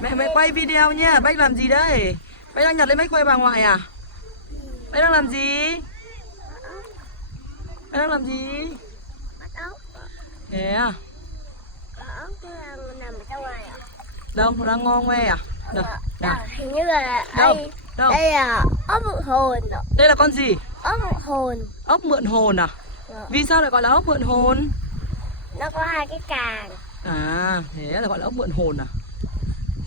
Mẹ quay video nha. Bách làm gì đấy? Bách đang nhặt lấy máy quay bà ngoại à? Bách đang làm gì? Bách đang làm gì? Thế à? Đâu, nó đang ngon ngoe à? Đâu, nào. Hình như là Đâu? đây. Đâu? Đây là ốc mượn hồn. Đây là con gì? Ốc mượn hồn. Ốc mượn hồn à? Vì sao lại gọi là ốc mượn hồn? Nó có hai cái càng. À, thế là gọi là ốc mượn hồn à?